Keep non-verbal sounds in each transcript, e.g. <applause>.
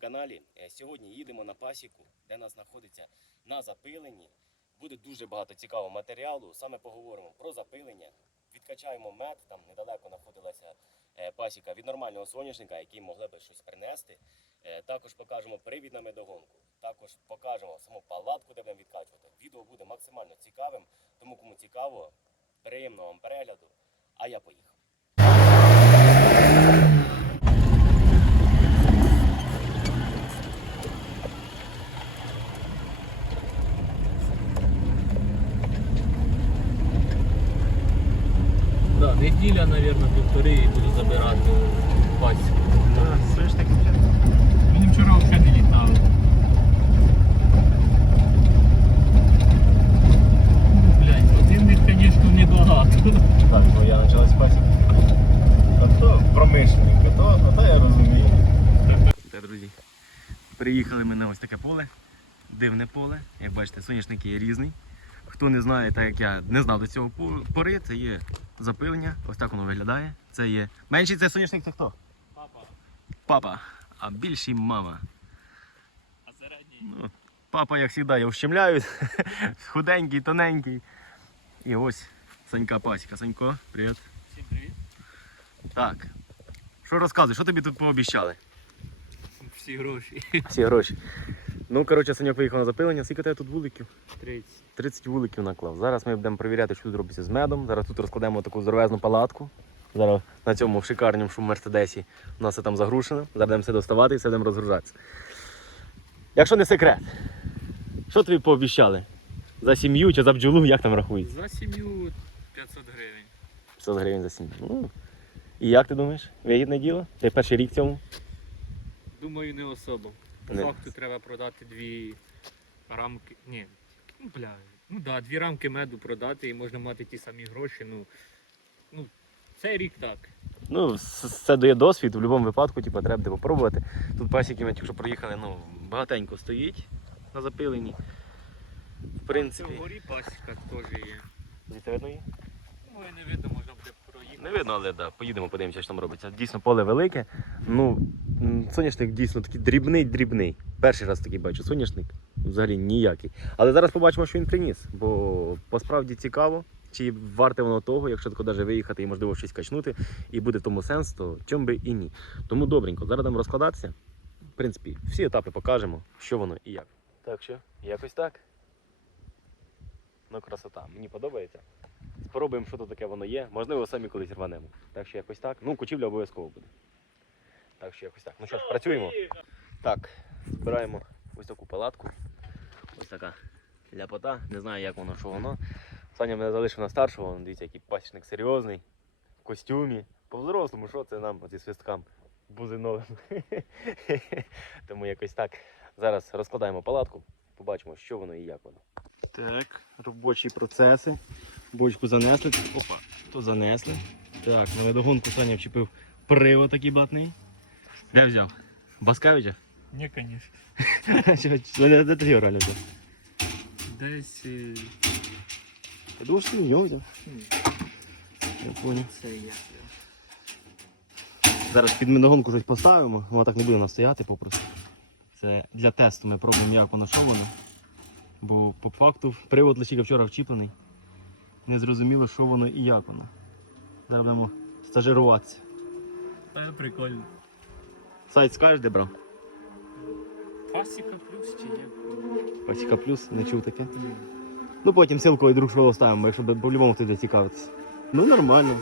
телеграм-каналі. Е, Сьогодні їдемо на пасіку, де нас знаходиться на запиленні. Буде дуже багато цікавого матеріалу. Саме поговоримо про запилення. Відкачаємо мед, там недалеко знаходилася е, пасіка від нормального соняшника, який могли би щось принести. Е, Також покажемо привід на медогонку. Також покажемо саму палатку, де будемо відкачувати. Відео буде максимально цікавим, тому кому цікаво, приємного вам перегляду. А я поїхав. Да, неділя, мабуть, півтори і буду забирати пасіку. Все ж таки вчора взагалі не літали. Ну, Блядь, годинник, звісно, небагато. Так, ну я почалась пасіка. А то промишленники, то, а то я розумію. Так, друзі, приїхали ми на ось таке поле, дивне поле. Як бачите, соняшник є різний. Хто не знає, так як я не знав до цього пори, це є запилення. Ось так воно виглядає. Це є. Менший це соняшник це хто? Папа, Папа, а більший мама. а середній? Ну, папа, як завжди, його вщемляють. <laughs> Худенький, тоненький. І ось Санька пасіка. Санько, привіт. Всім привіт. Так. Що розказуй, що тобі тут пообіщали? Всі гроші. Всі гроші. Ну, коротше, Саньок виїхав на запилення. Скільки тебе тут вуликів? 30. 30 вуликів наклав. Зараз ми будемо перевіряти, що тут робиться з медом. Зараз тут розкладемо таку здоровезну палатку. Зараз на цьому шикарному Мерседесі у нас все там загрушено. Зараз будемо все доставати і все будемо розгружатися. Якщо не секрет, що тобі пообіщали? За сім'ю чи за бджолу, як там рахується? За сім'ю 500 гривень. 500 гривень за сім'ю. Ну, і як ти думаєш? Вигідне діло? Ти перший рік цьому? Думаю, не особо. По Не. факту треба продати дві рамки. Ні. Ну, бля. Ну да, дві рамки меду продати і можна мати ті самі гроші. Ну, ну цей рік так. Ну, це дає досвід, в будь-якому випадку типу, треба буде попробувати. Тут пасіки ми тільки що проїхали, ну, багатенько стоїть на запиленні. В принципі. Вгорі пасіка теж є. Звідти видно її? Ну і не видно, можна буде проїхати. Не видно, але да, поїдемо, подивимося, що там робиться. Дійсно, поле велике. Ну, соняшник дійсно такий дрібний, дрібний. Перший раз такий бачу, соняшник взагалі ніякий. Але зараз побачимо, що він приніс. Бо посправді цікаво, чи варте воно того, якщо тако даже виїхати і можливо щось качнути, і буде в тому сенс, то чому би і ні. Тому добренько, зараз будемо розкладатися. В принципі, всі етапи покажемо, що воно і як. Так що, якось так. Ну, красота, мені подобається. Спробуємо, що тут таке воно є. Можливо, самі колись рванемо. Так що якось так. Ну, кучівля обов'язково буде. Так що якось так. Ну що ж, працюємо. Так, збираємо ось таку палатку. Ось така ляпота. Не знаю, як воно, що воно. Саня мене залишив на старшого, дивіться, який пасічник серйозний, в костюмі. По-взрослому, що це нам зі свисткам бузиновим. <laughs> Тому якось так. Зараз розкладаємо палатку, побачимо, що воно і як воно. Так, робочі процеси. Бочку занесли. Опа, то занесли. Так, на медогонку Саня вчепив привод такий блатний. Де взяв? Баскавича? Ні, звісно. Де ти реально взяв? Десь е, Я думав, що він його взяв. Я понял. це я. Зараз під медогонку щось поставимо, воно так не буде настояти попросту. Це для тесту ми пробуємо, як воно, що воно. Бо по факту привод лише вчора вчіплений. Не зрозуміло, що воно і як воно. Зараз будемо стажируватися. Та прикольно. Сайт скажеш, де брав? Пасіка плюс чи ні? Пасіка плюс, не чув таке. Ну потім ссылку і друг що оставимо, якщо по-любому хтось зацікавитися. Ну нормально.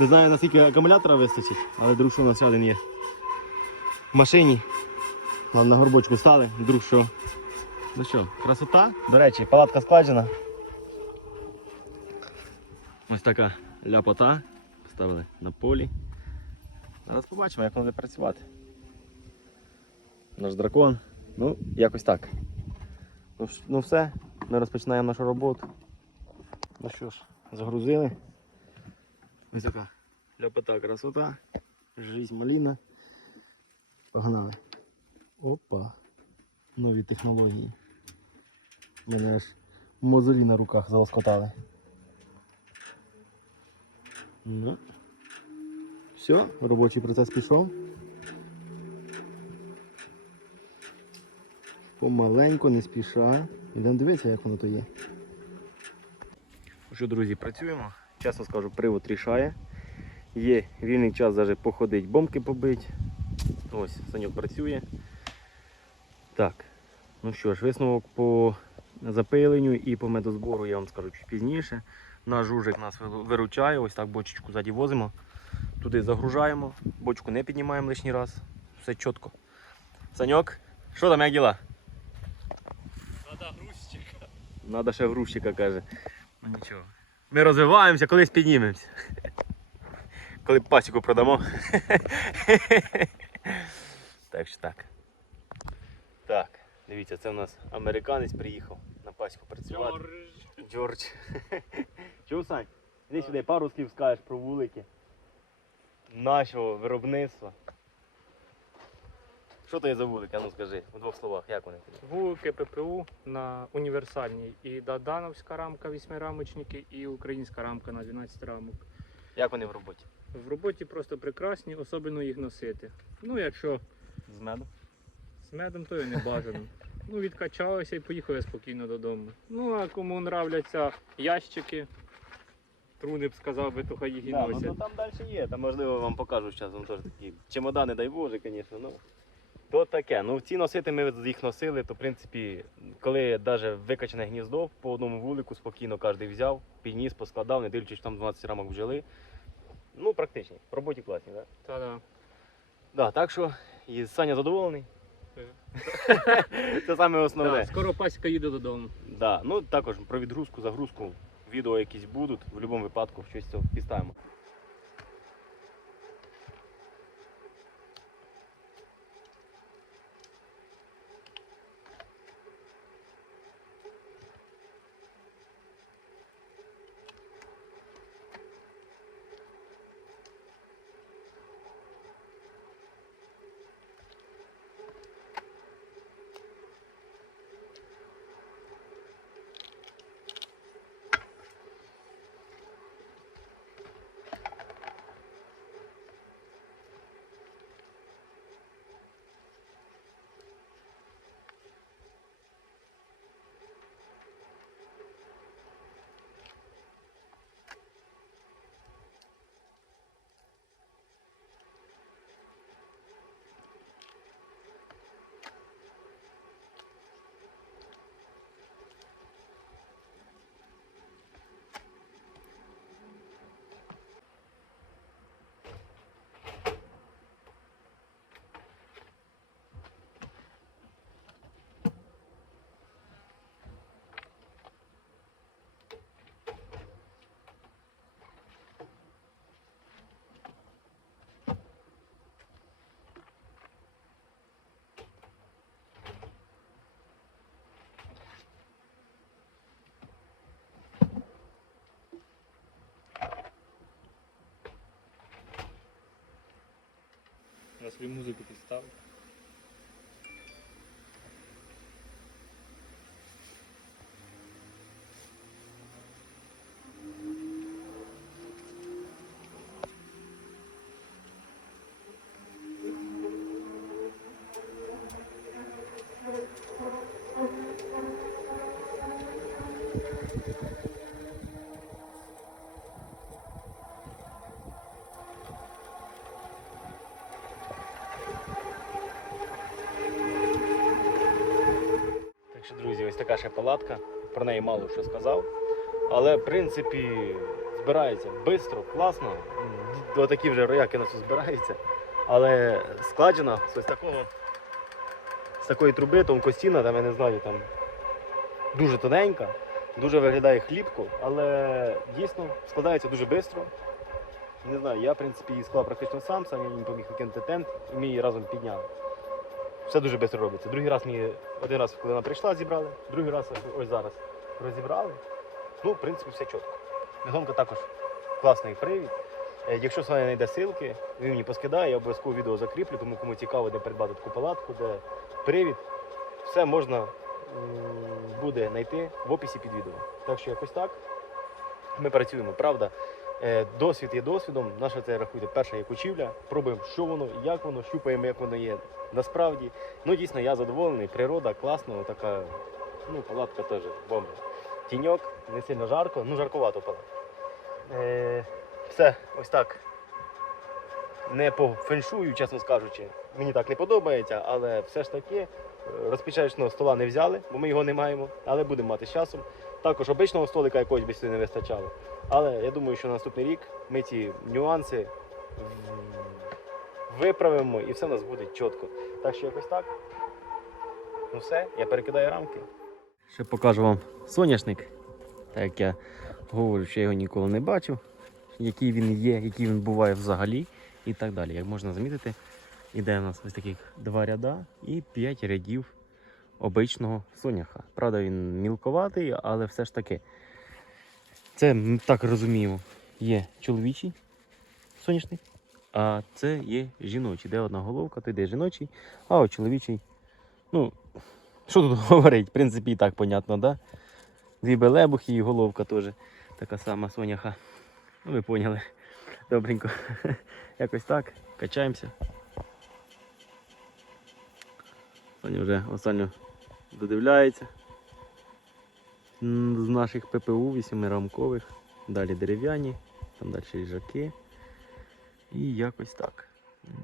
Не знаю наскільки акумулятора вистачить, але друг що у нас ще один є. В машині. Ладно, на горбочку стали, друг що. Ну що, красота? До речі, палатка складена. Ось така ляпота. Поставили на полі. Зараз побачимо, як воно буде працювати. Наш дракон. Ну, якось так. Ну, ну все, ми розпочинаємо нашу роботу. Ну що ж, загрузили. Ось така ляпота красота. Жизнь маліна. Погнали. Опа. Нові технології. Мене аж мозолі на руках залоскотали. Ну. Все, робочий процес пішов. Помаленьку, не спіша. Йдемо дивитися, як воно то є. Що, друзі, працюємо. Чесно скажу, привод рішає. Є вільний час навіть походить, бомки побить. Ось, Санюк працює. Так. Ну що ж, висновок по запиленню і по медозбору я вам скажу чуть пізніше. Наш жужик нас виручає, ось так бочечку ззаді возимо. Туди загружаємо, бочку не піднімаємо лишній раз. Все чітко. Саньок, що там, як діла? Надо грузчика. Надо ще грузчика, каже. Ну нічого. Ми розвиваємося, колись піднімемося. <laughs> Коли пасіку продамо. <laughs> так що так. Так, дивіться, це у нас американець приїхав на пасіку працювати. Джордж. <laughs> Чув, Сань? Іди сюди, пару слів скажеш про вулики нашого виробництва. Що то є за вулики? А ну скажи, у двох словах, як вони? Вулики ППУ на універсальній. І Дадановська рамка 8 рамочники, і українська рамка на 12 рамок. Як вони в роботі? В роботі просто прекрасні, особливо їх носити. Ну, якщо З медом? з медом, то і не бажано. Ну, відкачалися і поїхав я спокійно додому. Ну, а кому нравляться ящики, труни б сказав би, то хай їх і Да, ну, то там далі є, там можливо вам покажу зараз, теж такі чемодани, дай Боже, звісно. Ну, то таке. Ну, ці носити ми їх носили, то в принципі, коли навіть викачане гніздо по одному вулику спокійно кожен взяв, підніс, поскладав, не дивлячись, що там 12 рамок вжили. Ну, практичні, в роботі класні, так? Та-да. Да, так що і Саня задоволений. <laughs> Це саме основне. Да, скоро пасіка їде додому. Да. Ну також про відгрузку, загрузку, відео якісь будуть, в будь-якому випадку щось цього підставимо. На свою музику підстав. Така ще палатка. Про неї мало що сказав. Але в принципі збирається швидко, класно. Отакі вже рояки на все збираються. Але складена з ось такого. З такої труби, тонкостіна, там я не знаю, там дуже тоненька, дуже виглядає хлібко, але дійсно складається дуже швидко. Не знаю, я в принципі її склав практично сам, сам мені поміг викинути тент і її разом підняли. Все дуже швидко робиться. Другий раз ми один раз, коли вона прийшла, зібрали, другий раз ось зараз розібрали. Ну, в принципі, все чітко. Бігонка також класний привід. Е, Якщо Саня знайде ссылки, він мені поскидає, я обов'язково відео закріплю, тому кому цікаво, де придбати таку палатку, де привід, все можна буде знайти в описі під відео. Так що якось так. Ми працюємо, правда. Е, Досвід є досвідом. Наша це рахуйте, перша є кучівля. Пробуємо, що воно, як воно, щупаємо, як воно є насправді. Ну, дійсно, я задоволений. Природа класно, така, ну, палатка теж бомба. Тіньок, не сильно жарко, ну жаркувато палатка. Е, все, ось так. Не по феншую, чесно скажучи. Мені так не подобається, але все ж таки е, розпічаючного стола не взяли, бо ми його не маємо, але будемо мати з часом. Також обичного столика якогось би сюди не вистачало. Але я думаю, що на наступний рік ми ці нюанси виправимо і все у нас буде чітко. Так що якось так. Ну все, я перекидаю рамки. Ще покажу вам соняшник. Так як я говорю, що я його ніколи не бачив, який він є, який він буває взагалі і так далі. Як можна замітити, іде у нас ось таких два ряда і п'ять рядів обичного соняха. Правда, він мілковатий, але все ж таки. Це, так розуміємо, є чоловічий соняшник, а це є жіночий. Де одна головка, то йде жіночий, а от чоловічий. Ну, що тут <laughs> говорить? В принципі, і так понятно, да? Дві белебухи і головка теж така сама соняха. Ну, ви поняли. Добренько. <laughs> Якось так. Качаємося. Соня вже останньо додивляється. З наших ППУ вісьмирамкових. Далі дерев'яні, там далі їжаки. І якось так.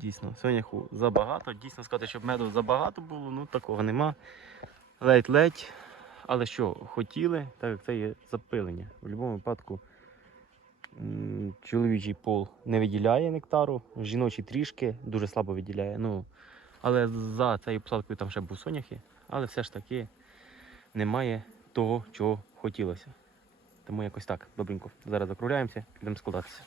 Дійсно, соняху забагато. Дійсно сказати, щоб меду забагато було, ну такого нема. Ледь-ледь. Але що, хотіли, так як це є запилення. В будь-якому випадку чоловічий пол не виділяє нектару, жіночий трішки, дуже слабо виділяє. Ну, але за цією посадкою там ще був соняхи, але все ж таки немає того, чого хотілося. Тому якось так, добренько. Зараз закругляємося, підемо складатися.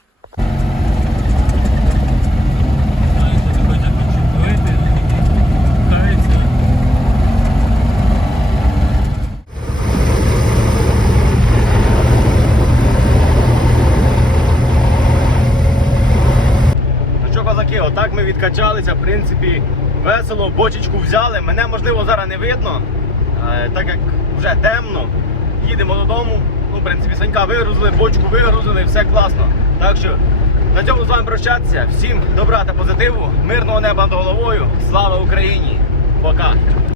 Ну отак ми відкачалися, в принципі, весело, бочечку взяли. Мене можливо зараз не видно, е, так як вже темно. Їдемо додому. Ну, в принципі, санька вигрузили, бочку вигрузили, все класно. Так що на цьому з вами прощатися. Всім добра та позитиву, мирного неба над головою. Слава Україні! Пока!